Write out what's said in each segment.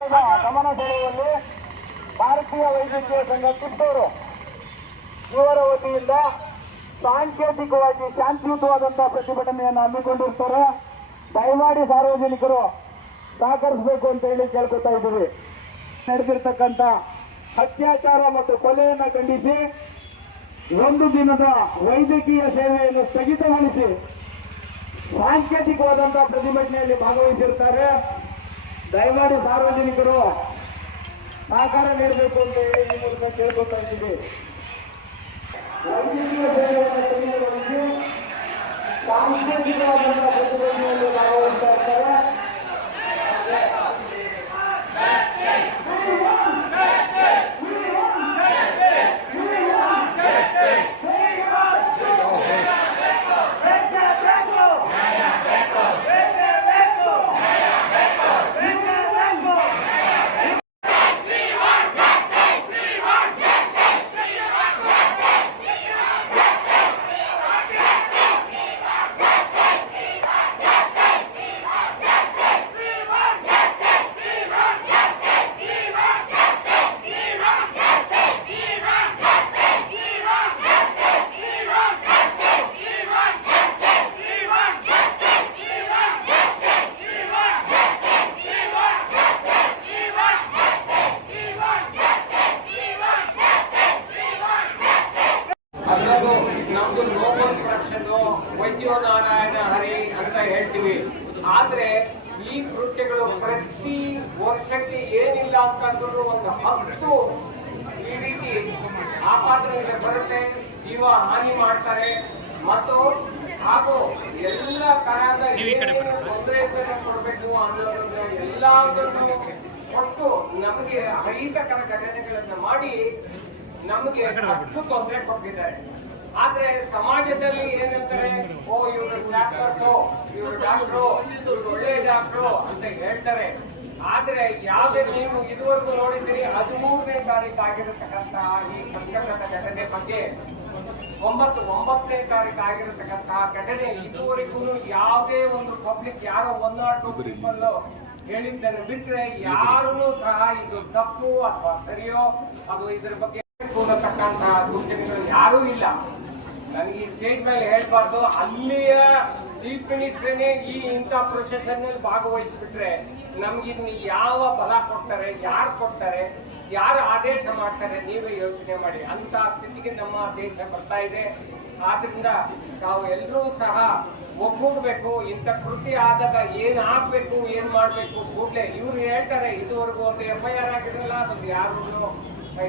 ಗಮನ ಸೆಳೆಯುವಲ್ಲಿ ಭಾರತೀಯ ವೈದ್ಯಕೀಯ ಸಂಘ ಕಿತ್ತೂರು ಇವರ ವತಿಯಿಂದ ಸಾಂಕೇತಿಕವಾಗಿ ಶಾಂತಿಯುತವಾದಂತಹ ಪ್ರತಿಭಟನೆಯನ್ನು ಹಮ್ಮಿಕೊಂಡಿರ್ತಾರೆ. ದಯಮಾಡಿ ಸಾರ್ವಜನಿಕರು ಸಹಕರಿಸಬೇಕು ಅಂತ ಹೇಳಿ ಕೇಳ್ಕೊತಾ ಇದ್ದೀವಿ. ನಡೆದಿರ್ತಕ್ಕಂಥ ಅತ್ಯಾಚಾರ ಮತ್ತು ಕೊಲೆಯನ್ನು ಖಂಡಿಸಿ ಒಂದು ದಿನದ ವೈದ್ಯಕೀಯ ಸೇವೆಯನ್ನು ಸ್ಥಗಿತಗೊಳಿಸಿ ಸಾಂಕೇತಿಕವಾದಂತಹ ಪ್ರತಿಭಟನೆಯಲ್ಲಿ ಭಾಗವಹಿಸಿರ್ತಾರೆ. ದಯಮಾಡಿ ಸಾರ್ವಜನಿಕರು ಸಹಕಾರ ನೀಡಬೇಕು ಅಂತ ಹೇಳಿ ಈ ಮೂಲಕ ಕೇಳ್ಕೊತಾ ಇದ್ದೀವಿ. ವೈದ್ಯಕೀಯ ಸೇವೆಯನ್ನು ಸ್ಥಗಿತಗೊಳಿಸಿ ಸಾಂಕೇತಿಕವಾದಂತಹ ಪ್ರತಿಭಟನೆಯಲ್ಲಿ ಭಾಗವಹಿಸ್ತಾ ಇರ್ತಾರೆ. ನಮ್ದು ನೋಬಲ್ ಪ್ರೊಡಕ್ಷನ್ ವೈದ್ಯೋ ನಾರಾಯಣ ಹರಿ ಅಂತ ಹೇಳ್ತೀವಿ. ಆದ್ರೆ ಈ ಕೃತ್ಯಗಳು ಪ್ರತಿ ವರ್ಷಕ್ಕೆ ಏನಿಲ್ಲ ಅಂತಂದ್ರೂ ಒಂದು 10 ಈ ರೀತಿ ಆಪಾದನೆಗೆ ಬರುತ್ತೆ, ಜೀವ ಹಾನಿ ಮಾಡ್ತಾರೆ ಮತ್ತು ಹಾಗೂ ಎಲ್ಲ ತರಹದ ತೊಂದರೆಗಳನ್ನ ಕೊಡಬೇಕು ಅನ್ನೋದನ್ನ ಎಲ್ಲದನ್ನು ಕೊಟ್ಟು ನಮಗೆ ಅಹಿತಕರ ಘಟನೆಗಳನ್ನ ಮಾಡಿ ನಮಗೆ ಅಷ್ಟು ತೊಂದರೆ ಕೊಟ್ಟಿದ್ದಾರೆ. ಆದ್ರೆ ಸಮಾಜದಲ್ಲಿ ಏನಂತಾರೆ, ಇವರು ಡಾಕ್ಟರ್ಸು, ಇವರು ಡಾಕ್ಟ್ರು, ಇವರು ಒಳ್ಳೆ ಡಾಕ್ಟ್ರು ಅಂತ ಹೇಳ್ತಾರೆ. ಆದ್ರೆ ಯಾವ್ದೇ ನೀವು ಇದುವರೆಗೂ ನೋಡಿದ್ದೀರಿ 13ನೇ ತಾರೀಕು ಆಗಿರತಕ್ಕಂತ ಈ ಸಂಘಟನದ ಘಟನೆ ಬಗ್ಗೆ 9ನೇ ತಾರೀಕು ಆಗಿರತಕ್ಕಂತಹ ಘಟನೆ ಇದುವರೆಗೂ ಯಾವುದೇ ಒಂದು ಪಬ್ಲಿಕ್ ಯಾರೋ 1 or 2 ಪೀಪಲ್ ಹೇಳಿದ್ದನ್ನು ಬಿಟ್ರೆ ಯಾರೂ ಸಹ ಇದು ತಪ್ಪು ಅಥವಾ ಸರಿಯೋ ಅದು ಇದರ ಬಗ್ಗೆ ತಕ್ಕಂತಹ ಸೂಚನೆಗಳು ಯಾರೂ ಇಲ್ಲ. ನನಗೆ ಈ ಸ್ಟೇಜ್ ಮೇಲೆ ಹೇಳ್ಬಾರ್ದು, ಅಲ್ಲಿಯ ಚೀಫ್ ಮಿನಿಸ್ಟರ್ನೇ ಇಂಥ ಪ್ರೊಸೆಷನ್ ನಲ್ಲಿ ಭಾಗವಹಿಸಿಬಿಟ್ರೆ ನಮ್ಗೆ ಇನ್ನು ಯಾವ ಬಲ ಕೊಡ್ತಾರೆ, ಯಾರು ಕೊಡ್ತಾರೆ, ಯಾರು ಆದೇಶ ಮಾಡ್ತಾರೆ, ನೀವೇ ಯೋಚನೆ ಮಾಡಿ. ಅಂತ ಸ್ಥಿತಿಗೆ ನಮ್ಮ ದೇಶ ಬರ್ತಾ ಇದೆ. ಆದ್ರಿಂದ ನಾವು ಎಲ್ಲರೂ ಸಹ ಒಗ್ಗೂಡ್ಬೇಕು. ಇಂಥ ಕೃತ್ಯ ಆದಾಗ ಏನ್ ಆಗ್ಬೇಕು, ಏನ್ ಮಾಡ್ಬೇಕು ಕೂಡಲೇ ಇವ್ರು ಹೇಳ್ತಾರೆ. ಇದುವರೆಗೂ ಒಂದು FIR ಆಗಿರಲ್ಲ, ಅದು ಯಾರು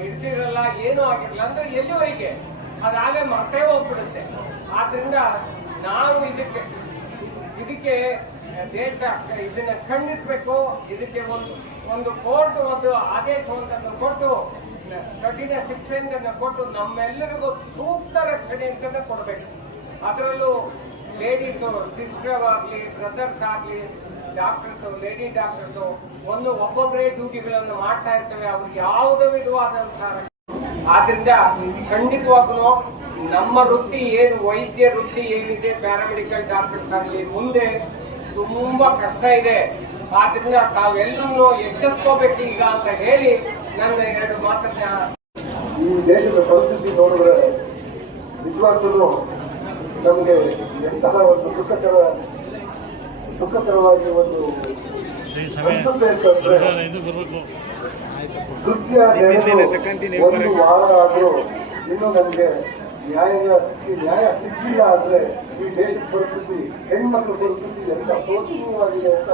ಹಿಡ್ದಿರಲ್ಲ, ಏನೂ ಆಗಿರಲ್ಲ ಅಂದ್ರೆ ಎಲ್ಲಿವರೆಗೆ ಅದಾಗಲೇ ಮರ್ತೇ ಹೋಗ್ಬಿಡುತ್ತೆ. ಆದ್ರಿಂದ ನಾವು ಇದಕ್ಕೆ ದೇಶ ಇದನ್ನ ಖಂಡಿಸಬೇಕು. ಇದಕ್ಕೆ ಒಂದು ಕೋರ್ಟ್ ಒಂದು ಆದೇಶವನ್ನು ಕೊಟ್ಟು ಕಠಿಣ ಶಿಕ್ಷೆಯನ್ನು ಕೊಟ್ಟು ನಮ್ಮೆಲ್ಲರಿಗೂ ಸೂಕ್ತ ರಕ್ಷಣೆ ಅಂತ ಕೊಡಬೇಕು. ಅದರಲ್ಲೂ ಲೇಡೀಸ್ ಸಿಸ್ಟರ್ ಆಗ್ಲಿ, ಬ್ರದರ್ಸ್ ಆಗ್ಲಿ, ಡಾಕ್ಟರ್ಸ್, ಲೇಡಿ ಡಾಕ್ಟರ್ಸ್ ಒಬ್ಬೊಬ್ಬರೇ ಡ್ಯೂಟಿಗಳನ್ನು ಮಾಡ್ತಾ ಇರ್ತವೆ. ಅವ್ರಿಗೆ ಯಾವುದೇ ವಿಧವಾದಂತಹ ಆದ್ರಿಂದ ಖಂಡಿತವಾಗ್ಲೂ ನಮ್ಮ ವೃತ್ತಿ ಏನು, ವೈದ್ಯ ವೃತ್ತಿ ಏನಿದೆ, ಪ್ಯಾರಾಮೆಡಿಕಲ್ ಡಾಕ್ಟರ್ಸ್ ಆಗಲಿ, ಮುಂದೆ ತುಂಬಾ ಕಷ್ಟ ಇದೆ. ಆದ್ರಿಂದ ತಾವೆಲ್ಲರೂ ಎಚ್ಚೆತ್ಕೋಬೇಕು ಈಗ ಅಂತ ಹೇಳಿ ನನ್ನ 2 ಮಾತನ್ನ. ಈ ದೇಶದ ಪರಿಸ್ಥಿತಿ ನೋಡಿದ್ರೆ ನಿಜವಾಗ್ಲೂ ನಮಗೆ ಎಂತಹ ಒಂದು ದುಃಖಕರವಾಗಿ ಒಂದು ಅನ್ಸುತ್ತೆ ಅಂತಂದ್ರೆ, ಕೃತ್ಯ 1 ವಾರ ಆದ್ರೂ ಇನ್ನು ನಮಗೆ ನ್ಯಾಯ ಸಿಕ್ಕಿಲ್ಲ ಅಂದ್ರೆ ಈ ದೇಶದ ಪರಿಸ್ಥಿತಿ, ಹೆಣ್ಮಕ್ಳ ಪರಿಸ್ಥಿತಿ ఎంత ಶೋಚನೀಯವಾಗಿದೆ ಅಂತ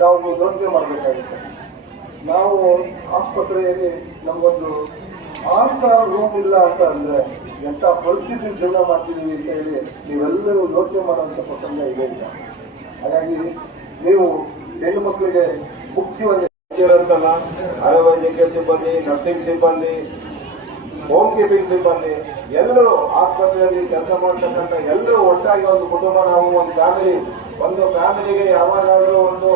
ನಾವು ಯೋಚನೆ ಮಾಡಬೇಕಾಗುತ್ತೆ. ನಾವು ಆಸ್ಪತ್ರೆಯಲ್ಲಿ ನಮಗೊಂದು ಅಂತ ರೂಮ್ ಇಲ್ಲ ಅಂತ ಅಂದ್ರೆ ಎಂತ ಪರಿಸ್ಥಿತಿ ಜೀವನ ಮಾಡ್ತಿದೀವಿ ಅಂತ ಹೇಳಿ ನೀವೆಲ್ಲರೂ ಯೋಚನೆ ಮಾಡುವಂತ ಪ್ರಸಂಗ ಇದೆ ಈಗ. ಹಾಗಾಗಿ ನೀವು ಹೆಣ್ಣು ಮಕ್ಕಳಿಗೆ ಮುಖ್ಯವಾಗಿ ಅಂತಲ್ಲ, ಅರೆವೈದ್ಯಕೀಯ ಸಿಬ್ಬಂದಿ, ನರ್ಸಿಂಗ್ ಸಿಬ್ಬಂದಿ, ಹೋಮ್ ಕೀಪಿಂಗ್ ಸಿಬ್ಬಂದಿ ಎಲ್ಲರೂ ಆಸ್ಪತ್ರೆಯಲ್ಲಿ ಕೆಲಸ ಮಾಡತಕ್ಕಂಥ ಎಲ್ಲರೂ ಒಟ್ಟಾಗಿ ಒಂದು ಕುಟುಂಬ, ನಾವು ಒಂದು ಫ್ಯಾಮಿಲಿಗೆ ಯಾವಾಗಾದ್ರೂ ಒಂದು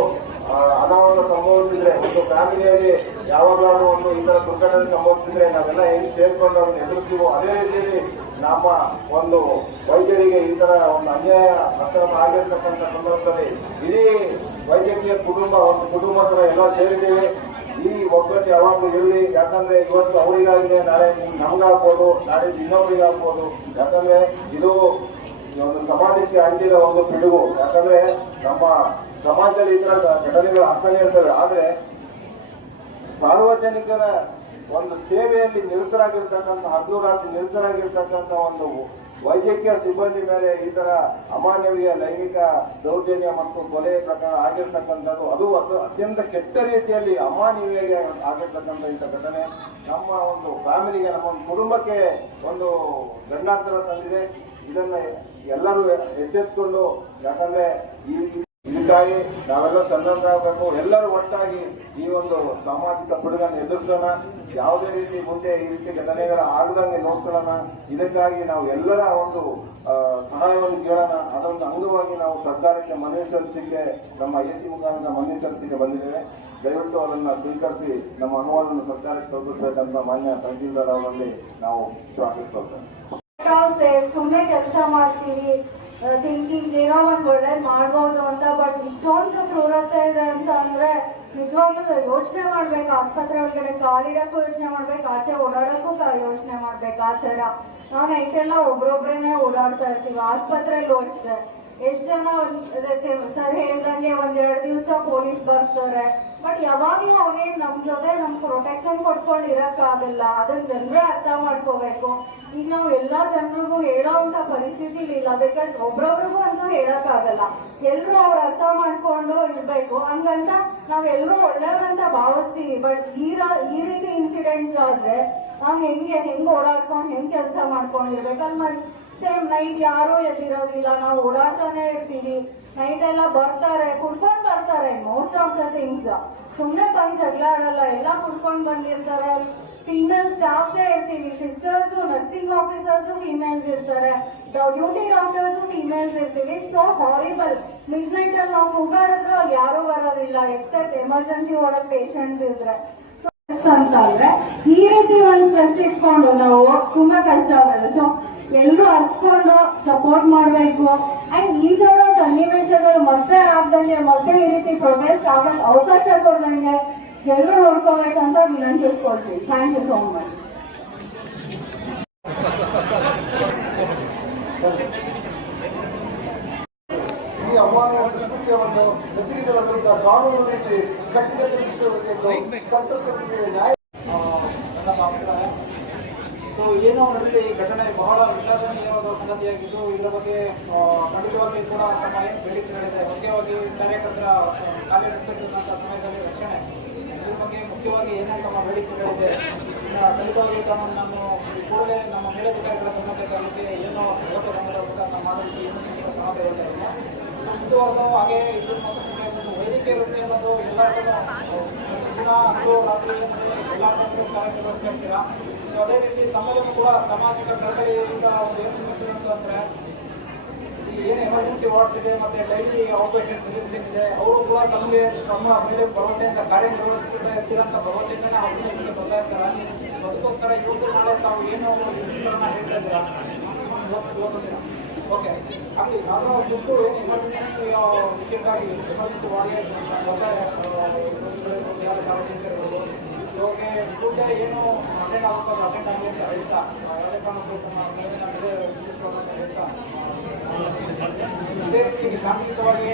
ಅನಾಹುತ ಸಂಭವಿಸಿದ್ರೆ, ಒಂದು ಫ್ಯಾಮಿಲಿಯಲ್ಲಿ ಯಾವಾಗಲಾದ್ರೂ ಒಂದು ಈ ತರ ದುರ್ಘಟನೆ ಸಂಭವಿಸಿದ್ರೆ ನಾವೆಲ್ಲ ಹೆಂಗ್ ಸೇರ್ಕೊಂಡು ಅದನ್ನ ಎದುರಿಸ್ತೀವೋ ಅದೇ ರೀತಿಯಲ್ಲಿ ನಮ್ಮ ಒಂದು ವೈದ್ಯರಿಗೆ ಈ ತರ ಒಂದು ಅನ್ಯಾಯ ಅಕ್ರಮ ಆಗಿರ್ತಕ್ಕಂಥ ಸಂದರ್ಭದಲ್ಲಿ ಇಡೀ ವೈದ್ಯಕೀಯ ಕುಟುಂಬ ಒಂದು ಕುಟುಂಬ ತರ ಎಲ್ಲ ಸೇರಿದ್ದೇವೆ. ಈ ಒಗ್ಗಟ್ಟು ಯಾವಾಗಲೂ ಇರಲಿ. ಯಾಕಂದ್ರೆ ಇವತ್ತು ಅವರಿಗಾಗಿದೆ, ನಾಳೆ ನಮಗಾಗ್ಬೋದು, ನಾಳೆ ಇನ್ನೊಬ್ಬರಿಗಾಗ್ಬೋದು. ಯಾಕಂದ್ರೆ ಇದು ಒಂದು ಸಮಾಜಕ್ಕೆ ಅಂಟಿದ ಒಂದು ಪಿಡುಗು. ಯಾಕಂದ್ರೆ ನಮ್ಮ ಸಮಾಜದಲ್ಲಿ ಈ ತರ ಘಟನೆಗಳು ಆಗ್ತಾನೆ ಇರ್ತವೆ. ಆದ್ರೆ ಸಾರ್ವಜನಿಕರ ಒಂದು ಸೇವೆಯಲ್ಲಿ ನಿರತರಾಗಿರ್ತಕ್ಕಂಥ, ಹಗಲು ರಾತ್ರಿ ನಿರತರಾಗಿರ್ತಕ್ಕಂಥ ಒಂದು ವೈದ್ಯಕೀಯ ಸಿಬ್ಬಂದಿ ಮೇಲೆ ಈ ತರ ಅಮಾನವೀಯ ಲೈಂಗಿಕ ದೌರ್ಜನ್ಯ ಮತ್ತು ಕೊಲೆ ಪ್ರಕರಣ ಆಗಿರ್ತಕ್ಕಂಥದ್ದು, ಅದು ಅತ್ಯಂತ ಕೆಟ್ಟ ರೀತಿಯಲ್ಲಿ ಅಮಾನವೀಯ ಆಗಿರ್ತಕ್ಕಂಥ ಇಂಥ ಘಟನೆ ನಮ್ಮ ಒಂದು ಫ್ಯಾಮಿಲಿಗೆ, ನಮ್ಮ ಒಂದು ಕುಟುಂಬಕ್ಕೆ ಒಂದು ಗಂಡಾಂತರ ತಂದಿದೆ. ಇದನ್ನ ಎಲ್ಲರೂ ಎಚ್ಚೆತ್ಕೊಂಡು, ಯಾಕಂದ್ರೆ ಇದಕ್ಕಾಗಿ ನಾವೆಲ್ಲ ಸನ್ನದ್ಧರಾಗಬೇಕು. ಎಲ್ಲರೂ ಒಟ್ಟಾಗಿ ಈ ಒಂದು ಸಾಮಾಜಿಕ ಪಿಡುಗನ್ನು ಎದುರಿಸೋಣ. ಯಾವುದೇ ರೀತಿ ಮುಂದೆ ಈ ರೀತಿ ಘಟನೆಗಳ ಆಗದಂಗೆ ನೋಡ್ಕೊಳ್ಳೋಣ. ಇದಕ್ಕಾಗಿ ನಾವು ಎಲ್ಲರ ಒಂದು ಸಹಾಯವನ್ನು ಕೇಳೋಣ. ಅದೊಂದು ಅಂಗವಾಗಿ ನಾವು ಸರ್ಕಾರಕ್ಕೆ ಮನವಿ ಸಲ್ಲಿಸಲಿಕ್ಕೆ, ನಮ್ಮ ಎಸಿ ಮುಖಾಂತರ ಮನವಿ ಸಲ್ಲಿಸಲಿಕ್ಕೆ ಬಂದಿದ್ದೇವೆ. ದಯವಿಟ್ಟು ಅದನ್ನು ಸ್ವೀಕರಿಸಿ ನಮ್ಮ ಅನುವಾದವನ್ನು ಸರ್ಕಾರಕ್ಕೆ ತಲುಪಿಸಬೇಕಂತ ಮಾನ್ಯ ತಹಸೀಲ್ದಾರ್ ಅವರಲ್ಲಿ ನಾವು ಪ್ರಾರ್ಥಿಸ್ಕೊಳ್ತೇವೆ. ಸುಮ್ಮನೆ ಕೆಲಸ ಮಾಡ್ತೀವಿ ಥಿಂಕಿಂಗ್ ಏನೋ ಒಂದ್ ಒಳ್ಳೇದ್ ಮಾಡ್ಬೋದು ಅಂತ, ಬಟ್ ಇಷ್ಟೊಂದು ಕ್ರೂರತೆ ಇದೆ ಅಂತ ಅಂದ್ರೆ ನಿಜವಾಗ್ಲೂ ಯೋಚನೆ ಮಾಡ್ಬೇಕು. ಆಸ್ಪತ್ರೆ ಒಳಗಡೆ ಕಾಲಿಡಕ್ಕೂ ಯೋಚನೆ ಮಾಡ್ಬೇಕು, ಆಚೆ ಓಡಾಡಕ್ಕೂ ಯೋಚನೆ ಮಾಡ್ಬೇಕು. ಆ ತರ ನಾವು ನೈಟೆಲ್ಲ ಒಬ್ರೊಬ್ರೇನೆ ಓಡಾಡ್ತಾ ಇರ್ತೀವಿ. ಆಸ್ಪತ್ರೆಯಲ್ಲೂ ಅಷ್ಟೇ ಎಷ್ಟ್ ಜನ ಸರ್ ಹೇಳ್ದಂಗೆ 1-2 ದಿವಸ ಪೊಲೀಸ್ ಬರ್ತಾರೆ, ಬಟ್ ಯಾವಾಗ್ಲೂ ಅವ್ರೇನ್ ನಮ್ ಜೊತೆ ನಮ್ ಪ್ರೊಟೆಕ್ಷನ್ ಕೊಟ್ಕೊಂಡು ಇರಕ್ಕಾಗಲ್ಲ. ಅದನ್ನ ಜನರೇ ಅರ್ಥ ಮಾಡ್ಕೋಬೇಕು. ಈಗ ನಾವು ಎಲ್ಲಾ ಜನರಿಗೂ ಹೇಳೋ ಅಂತ ಪರಿಸ್ಥಿತಿ ಇಲ್ಲ, ಬಿಕಾಸ್ ಒಬ್ರೊಬ್ರಿಗೂ ಅಂತೂ ಹೇಳಕ್ಕಾಗಲ್ಲ. ಎಲ್ರು ಅವ್ರ ಅರ್ಥ ಮಾಡ್ಕೊಂಡು ಇರ್ಬೇಕು. ಹಂಗಂತ ನಾವ್ ಎಲ್ರು ಒಳ್ಳೆಯವ್ರಂತ ಭಾವಿಸ್ತೀವಿ, ಬಟ್ ಈ ರೀತಿ ಇನ್ಸಿಡೆಂಟ್ಸ್ ಆದ್ರೆ ನಾವ್ ಹೆಂಗ್ ಓಡಾಡ್ಕೊಂಡು ಹೆಂಗ್ ಕೆಲಸ ಮಾಡ್ಕೊಂಡಿರ್ಬೇಕು. ಅಲ್ಲಿ ಸೇಮ್ ನೈಟ್ ಯಾರು ಎದ್ದಿರೋದಿಲ್ಲ, ನಾವು ಓಡಾಡ್ತಾನೆ ಇರ್ತೀವಿ. ನೈಟ್ ಎಲ್ಲ ಬರ್ತಾರೆ, ಕುಡ್ಕೊಂಡ್ ಬರ್ತಾರೆ. ಮೋಸ್ಟ್ ಆಫ್ ದ ಥಿಂಗ್ಸ್ ಸುಮ್ನೆ ಬಂದ್ ಜಗಳ ಆಡಲ್ಲ, ಎಲ್ಲ ಕುಡ್ಕೊಂಡ್ ಬಂದಿರ್ತಾರೆ. ಫೀಮೇಲ್ ಸ್ಟಾಫ್ಸೇ ಇರ್ತೀವಿ, ಸಿಸ್ಟರ್ಸ್, ನರ್ಸಿಂಗ್ ಆಫೀಸರ್ಸ್ ಫೀಮೇಲ್ಸ್ ಇರ್ತಾರೆ, ಡ್ಯೂಟಿ ಡಾಕ್ಟರ್ಸ್ ಫೀಮೇಲ್ಸ್ ಇರ್ತೀವಿ. So horrible. ಮಿಡ್ ನೈಟ್ ಅಲ್ಲಿ ನಾವು ಕೂಗಾಡಿದ್ರು ಅಲ್ಲಿ ಯಾರು ಬರೋದಿಲ್ಲ, ಎಕ್ಸೆಪ್ಟ್ ಎಮರ್ಜೆನ್ಸಿ ಒಳಗೆ ಪೇಷಂಟ್ಸ್ ಇದ್ರೆ. ಅಂತ ಅಂದ್ರೆ ಈ ರೀತಿ ಒಂದು ಸ್ಟ್ರೆಸ್ ಇಟ್ಕೊಂಡು ನಾವು ತುಂಬಾ ಕಷ್ಟ ಆಗೋದು. ಸೊ ಎಲ್ಲರೂ ಅರ್ತ್ಕೊಂಡು ಸಪೋರ್ಟ್ ಮಾಡ್ಬೇಕು. ಅಂಡ್ ಈ ತರ ಸನ್ನಿವೇಶಗಳು ಮತ್ತೆ ಆಗ್ದಂಗೆ, ಮತ್ತೆ ಈ ರೀತಿ ಪ್ರೊಗ್ರೆಸ್ ಆಗಕ್ಕೆ ಅವಕಾಶ ಕೊಡ್ದಂಗೆ ಎಲ್ಲರೂ ನೋಡ್ಕೋಬೇಕಂತ ವಿನಂತಿಸ್ಕೊಳ್ತೀವಿ. Thank you so much. ಈ ಅವಮಾನ ಕೃತ್ಯವನ್ನು ಎಸಗಿದವರಿಂದ ಕಾನೂನು ರೀತಿ ಕಟ್ಟಿಗೆ ಸಂತೋಷಕ್ಕೆ ನ್ಯಾಯ. ನನ್ನ ಅಭಿಪ್ರಾಯ. ಸೊ ಏನೋ ನಡುವೆ ಈ ಘಟನೆ ಬಹಳ ವಿಷಾದನೀಯವಾದ ಸಂಗತಿಯಾಗಿದ್ದು, ಇದರ ಬಗ್ಗೆ ಖಂಡಿತವಾಗಿ ಕೂಡ ತಮ್ಮ ಏನು ಬೇಡಿಕೆಗಳಿದೆ, ಮುಖ್ಯವಾಗಿ ಕಾರ್ಯಕರ್ತರ ಕಾರ್ಯನಿರ್ವಹಿಸಿದಂಥ ಸಮಯದಲ್ಲಿ ರಕ್ಷಣೆ, ಇದ್ರ ಬಗ್ಗೆ ಮುಖ್ಯವಾಗಿ ಏನೇನು ತಮ್ಮ ಬೇಡಿಕೆಗಳಿದೆ, ಖಂಡಿತವಾಗಿ ನಾನು ಕೂಡಲೇ ನಮ್ಮ ಮೇಲಧಿಕಾರಿಗಳ ಗಮನಕ್ಕೆ ತರಲಿಕ್ಕೆ ಏನೋ ಇವತ್ತು ಗಮನ ಮಾಡೋದಕ್ಕೆ ಏನು ಕ್ರಮ ತೆಗೆದುಕೊಂಡಿಲ್ಲ. ಮುಂದುವರೆದು ಹಾಗೆ ಇದ್ರ ಮತ್ತು ವೈದ್ಯಕೀಯ ವೃತ್ತಿ ಅನ್ನೋದು ಎಲ್ಲರಿಗೂ ದಿನ ಹಗಲು ರಾತ್ರಿ ಎಲ್ಲರೂ ಕಾರ್ಯನಿರ್ವಹಿಸ್ತಾ. ಸೊ ಅದೇ ರೀತಿ ತಮ್ಮಲ್ಲೂ ಕೂಡ ಸಾಮಾಜಿಕ ಕಳಕಳಿಯಿಂದ ಒಂದು ಏನು ಸಮಸ್ಯೆ ಅಂತಂದ್ರೆ, ಏನು ಎಮರ್ಜೆನ್ಸಿ ವಾರ್ಡ್ಸ್ ಇದೆ ಮತ್ತೆ ಡೈಲಿ ಔಟ್ಪೇಷಂಟ್ ಮೆಡಿಸಿನ್ ಇದೆ, ಅವರು ಕೂಡ ತಮಗೆ ತಮ್ಮ ಮೇಲೆ ಭರವಸೆಯಿಂದ ಕಾರ್ಯನಿರ್ವಹಿಸ್ತಾ ಇರ್ತೀರಂತ ಭರವಸೆಯಿಂದನೇ ಔಷಧಿಗೆ ಬರ್ತಾ ಇರ್ತಾರೆ. ಅದಕ್ಕೋಸ್ಕರ ಇವತ್ತು ನಾಳೆ ತಾವು ಏನು ವಿಷಯಗಳನ್ನ ಹೇಳ್ತಾ ಇದ್ದೀರಾ ಓಕೆ ಆಗಲಿ. ಅದರ ಬಿಟ್ಟು ಏನು ಎಮರ್ಜೆನ್ಸಿ ವಿಷಯಕ್ಕಾಗಿ ಎಮರ್ಜೆನ್ಸಿ ವಾರ್ಡ್ಗೆ ಯಾರು ಸಾರ್ವಜನಿಕರು ಇವಾಗ ಮುಂದೆ ಏನು ಅಟೆಂಡ್ ಆಗುತ್ತೋ ಅಟೆಂಡ್ ಆಗಿ ಅಂತ ಹೇಳ್ತಾ ಯಾವುದೇ ಕಾರಣಕ್ಕೂ ಹೇಳ್ತಾ ಇದೇ ರೀತಿ ಶಾಂತಿಯುತವಾಗಿ